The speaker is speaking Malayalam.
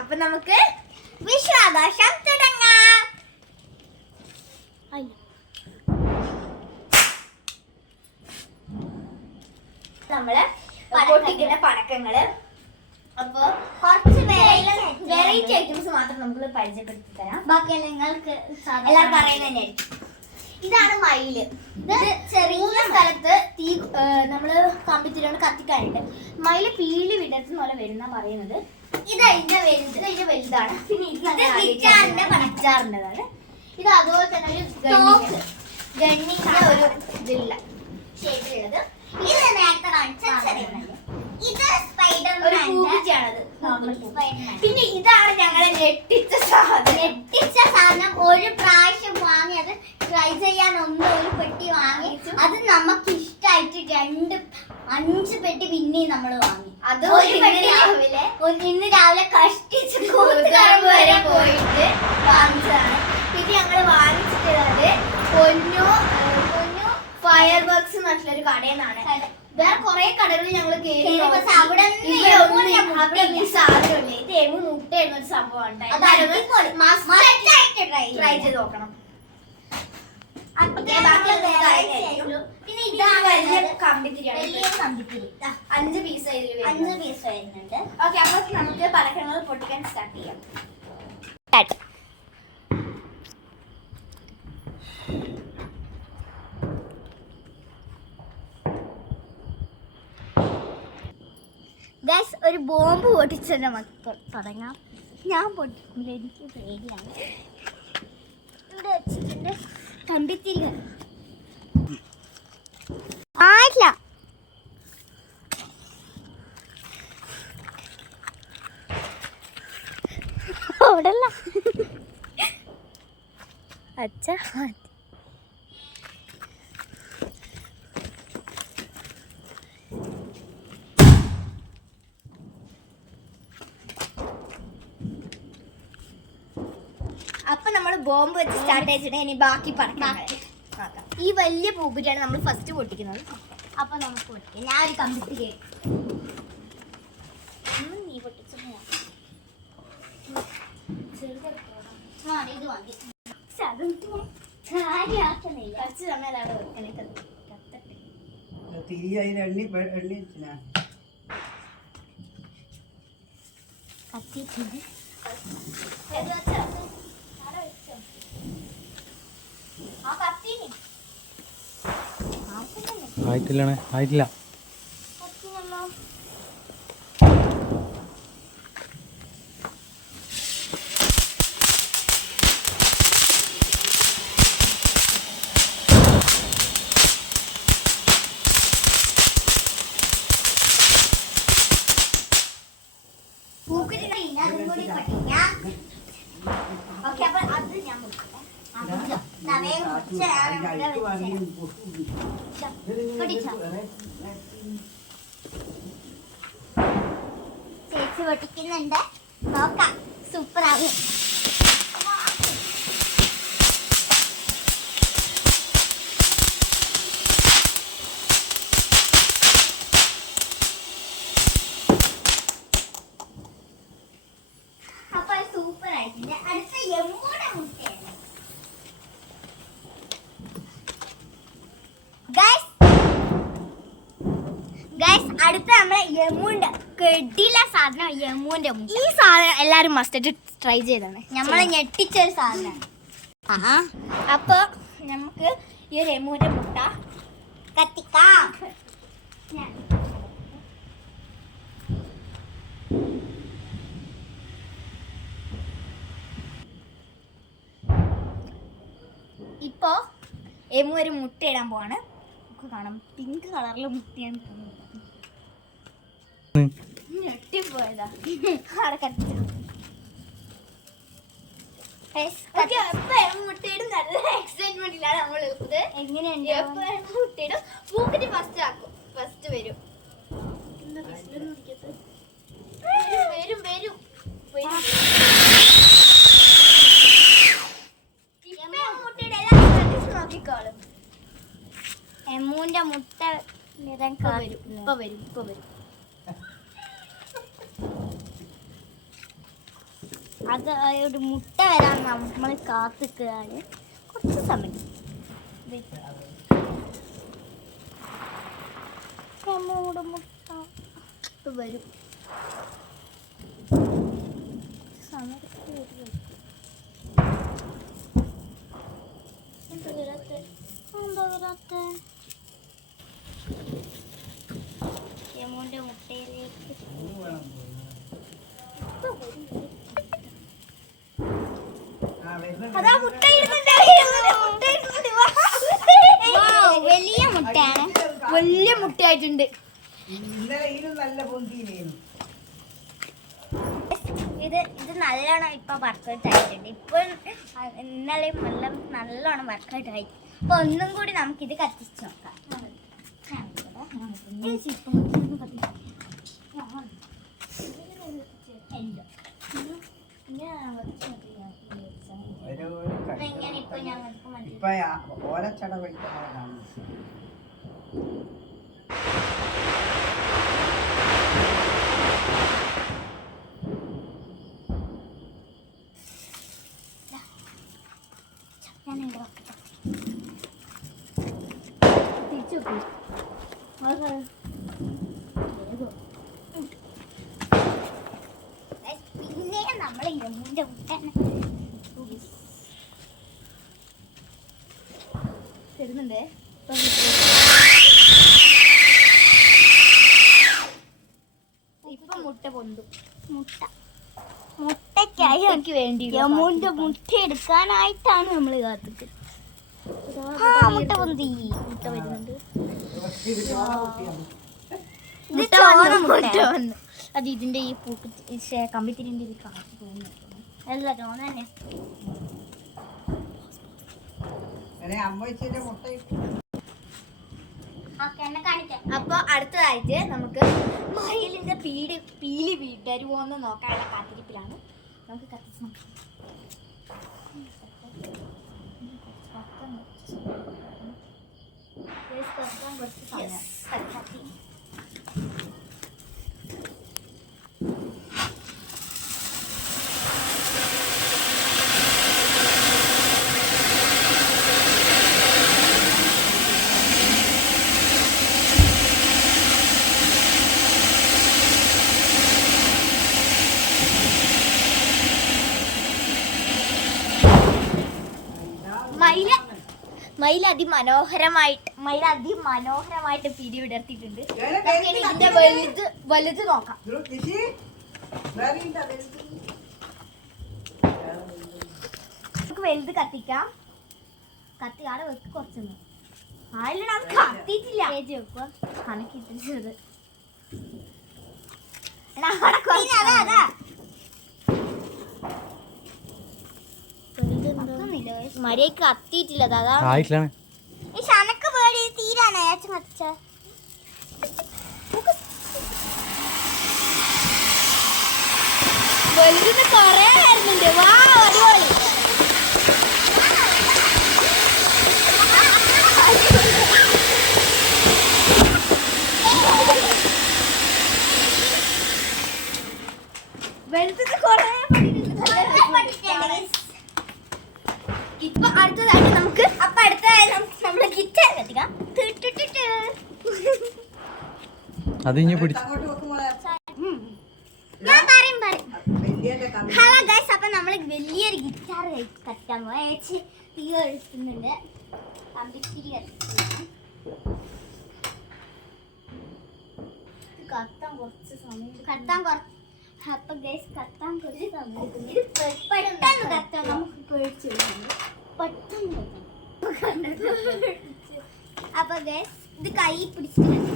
അപ്പൊ നമുക്ക് വിശ്വാഘോഷം തുടങ്ങാം. നമ്മള് പൊട്ടിക്കുന്ന പടക്കങ്ങള്. അപ്പൊ കുറച്ച് വെറൈറ്റി ഐറ്റംസ് മാത്രം നമുക്ക് പരിചയപ്പെടുത്തി തരാം. ബാക്കി നിങ്ങൾക്ക് എല്ലാവർക്കും അറിയുന്ന തന്നെയായിരിക്കും. ഇതാണ് മയില്. ഇത് ചെറിയ സ്ഥലത്ത് തീ നമ്മള് കമ്പിത്തിരിയോണ്ട് കത്തിക്കാനുണ്ട്. മയില് പീലി വിടർത്തുന്ന പോലെ വരുന്ന പറയുന്നത്. ഇത് അതിന്റെ വലുതാണ്. പിന്നെ ഇത് പണച്ചാറിൻ്റെതാണ്. ഇത് അതുപോലെ തന്നെ ഒരു ഗണ്ണിന്റെ ഒരു ഇതില്ല ഷേപ്പിലുള്ളത്. ഇത് നേരത്തെ കാണിച്ച ഇത് സ്പൈഡർമാനാണത്. പിന്നെ ഇതാണ് ഞങ്ങളെ ഞെട്ടിച്ച സാധനം. ഒരു പ്രാവശ്യം വാങ്ങി അത് ട്രൈ ചെയ്യാൻ ഒരു പെട്ടി വാങ്ങി. അത് നമുക്ക് ഇഷ്ടമായിട്ട് 5 പെട്ടി പിന്നെയും നമ്മൾ വാങ്ങി. അത് ഇന്ന് രാവിലെ കഷ്ടിച്ച് കൂത്തുപറമ്പ് വരെ പോയിട്ട് വാങ്ങിച്ചതാണ്. പിന്നെ ഞങ്ങൾ വാങ്ങിച്ചിട്ടുള്ളത് പൊന്നു ഫയർ വർക്ക്സ് എന്നുള്ളൊരു കടയിൽ നിന്നാണ്. വേറെ കുറെ കടകളിൽ ഞങ്ങൾ കയറി. അവിടെ സാധനമില്ല. ഇത് എമു മുട്ടയുന്ന ഒരു സംഭവമാണ്. ട്രൈ ചെയ്ത് നോക്കണം. പിന്നെ ഇതാണ് വലിയ കമ്പിത്തിരിയാണ്. 5 പീസ് വരുന്നുണ്ട്. ഓക്കെ, അപ്പൊ നമുക്ക് പടക്കങ്ങൾ പൊട്ടിക്കാൻ സ്റ്റാർട്ട് ചെയ്യാം. ഗൈസ്, ഒരു ബോംബ് പൊട്ടിച്ചത് നമുക്ക് തുടങ്ങാം. ഞാൻ പൊട്ടിക്കില്ല, എനിക്ക് പേടിയാണ്. ഇവിടെ വെച്ചിട്ടുണ്ട് കമ്പിത്തിരി. ആയില്ല. ഓടല്ല അച്ഛ. അപ്പൊ നമ്മള് ബോംബ് വെച്ച് സ്റ്റാർട്ട് ചെയ്തിട്ട് ഇനി ബാക്കി പടക്കാം. ഈ വലിയ പൂക്കുറ്റിയാണ് നമ്മൾ ഫസ്റ്റ് പൊട്ടിക്കുന്നത്. അപ്പൊ നമുക്ക് പൊട്ടിക്കാം. ഞാൻ ഒരു കമ്പിത്തിരി നീ പൊട്ടിച്ച ഇത് മതി. കുറച്ച് സമയം അവിടെ കത്തിയിട്ടുണ്ട്. ആയിട്ടില്ല. ചേച്ചി പൊട്ടിക്കുന്നുണ്ട്. നോക്കാം, സൂപ്പറാകും. അപ്പൊ സൂപ്പർ ആയിട്ടുണ്ട്. അടുത്ത എമ്മൂടെ മുട്ടയാണ്. അടുത്ത നമ്മളെ യമുണ്ട് കെടില സാധനം. യമുന്റെ ഈ സാധനം എല്ലാരും മസ്റ്റ് ട്രൈ ചെയ്താണ്. നമ്മളെ ഞെട്ടിച്ചൊരു സാധനമാണ്. അപ്പൊ നമുക്ക് ഈ ഒരു യമുന്റെ മുട്ട കത്തിക്കാം. ഇപ്പോ യമു ഒരു മുട്ട ഇടാൻ പോവാണ്. നമുക്ക് കാണാം, പിങ്ക് കളറിലെ മുട്ടയാണ്. ഞെട്ടിപ്പോയതാ. അവിടെ കത്തിച്ചു. മുട്ടയിടും. നല്ല എക്സൈറ്റ്മെന്റിലാണ് നമ്മൾ ഉള്ളത്. എങ്ങനെയുണ്ട് മുട്ടയിടും. പൂക്കിട്ട് ഫസ്റ്റ് ആക്കും. ഫസ്റ്റ് വരും. മുട്ടയുടെ എല്ലാം നോക്കിക്കോളും. എമ്മൂന്റെ മുട്ട നിറം വരും. ഇപ്പൊ വരും. അത് ഒരു മുട്ട വരാൻ നമ്മൾ കാത്തിക്കുകയാണ് കുറച്ച് സമയം. മുട്ട വരും യമോന്റെ മുട്ടയിലേക്ക് വലിയ മുട്ടയാണ്. വലിയ മുട്ടയായിട്ടുണ്ട്. ഇത് നല്ലോണം ഇപ്പൊ വർക്കൗട്ട് ആയിട്ടുണ്ട്. ഇപ്പൊ ഇന്നലെയും നല്ലോണം വർക്കൗട്ട് ആയി. അപ്പൊ ഒന്നും കൂടി നമുക്കിത് കത്തിച്ച് നോക്കാം. പിന്നെ നമ്മളെ യമുന്റെ മുട്ട തരുന്നുണ്ട്. ഇപ്പൊ മുട്ട പൊന്തും. മുട്ടയ്ക്കായി എനിക്ക് വേണ്ടി യമുന്റെ മുട്ട എടുക്കാനായിട്ടാണ് നമ്മൾ കാത്തിട്ട്. മുട്ട പൊന്തി. മുട്ട വരുന്നുണ്ട്. അത് ഇതിന്റെ ഈ പൂക്ക് കമ്പിത്തിരിന്റെ ഇത് കാത്തു പോകുന്നു. അല്ല ചോന്ന തന്നെ. അപ്പൊ അടുത്തതായിട്ട് നമുക്ക് മയിലിന്റെ പീലി വീട്ടരുവോ എന്ന് നോക്കാനുള്ള കാത്തിരിപ്പിലാണ്. നമുക്ക് കത്തിച്ച് നോക്കാം. മയിൽ അതിമനോഹരമായിട്ട് പിരി വിടർത്തിയിട്ടുണ്ട്. ഇതിന്റെ വലുത് നോക്കാം. നമുക്ക് വലുത് കത്തിക്കാം. കത്തിയാടെ വെക്ക് കുറച്ചൊന്നും ആയില്ല. നമുക്ക് കത്തിയിട്ടില്ല. കണക്കിട്ടത് മര്യാദക്ക് കത്തിയിട്ടില്ല. അതാണ് ഈ ശനക്ക് പേടി തീരാണ്. ഏച്ചൻ കത്തിച്ച വലുത് കൊറേ വരുന്നുണ്ട്. വാ അടിപൊളി. വലുത് കൊറേ ഇപ്പൊ അടുത്തതായിട്ട് നമുക്ക് നമ്മള് ഗിറ്റാർ കത്തിക്കാം. ഹലോ ഗൈസ്, അപ്പൊ നമ്മള് വലിയൊരു ഗിറ്റാർ കത്തിക്കാൻ പോയേച്ച് തീ ഒഴിക്കുന്നുണ്ട്. കമ്പിത്തിരി കത്താൻ കുറച്ച് സമയം അപ്പൊ ഗൈസ് കത്താൻ കുറച്ച് സമയം കത്താൻ നമുക്ക് പേടിച്ചു പെട്ടെന്ന്. അപ്പൊ ഗൈസ് ഇത് കൈ പിടിച്ചിട്ടുണ്ട്.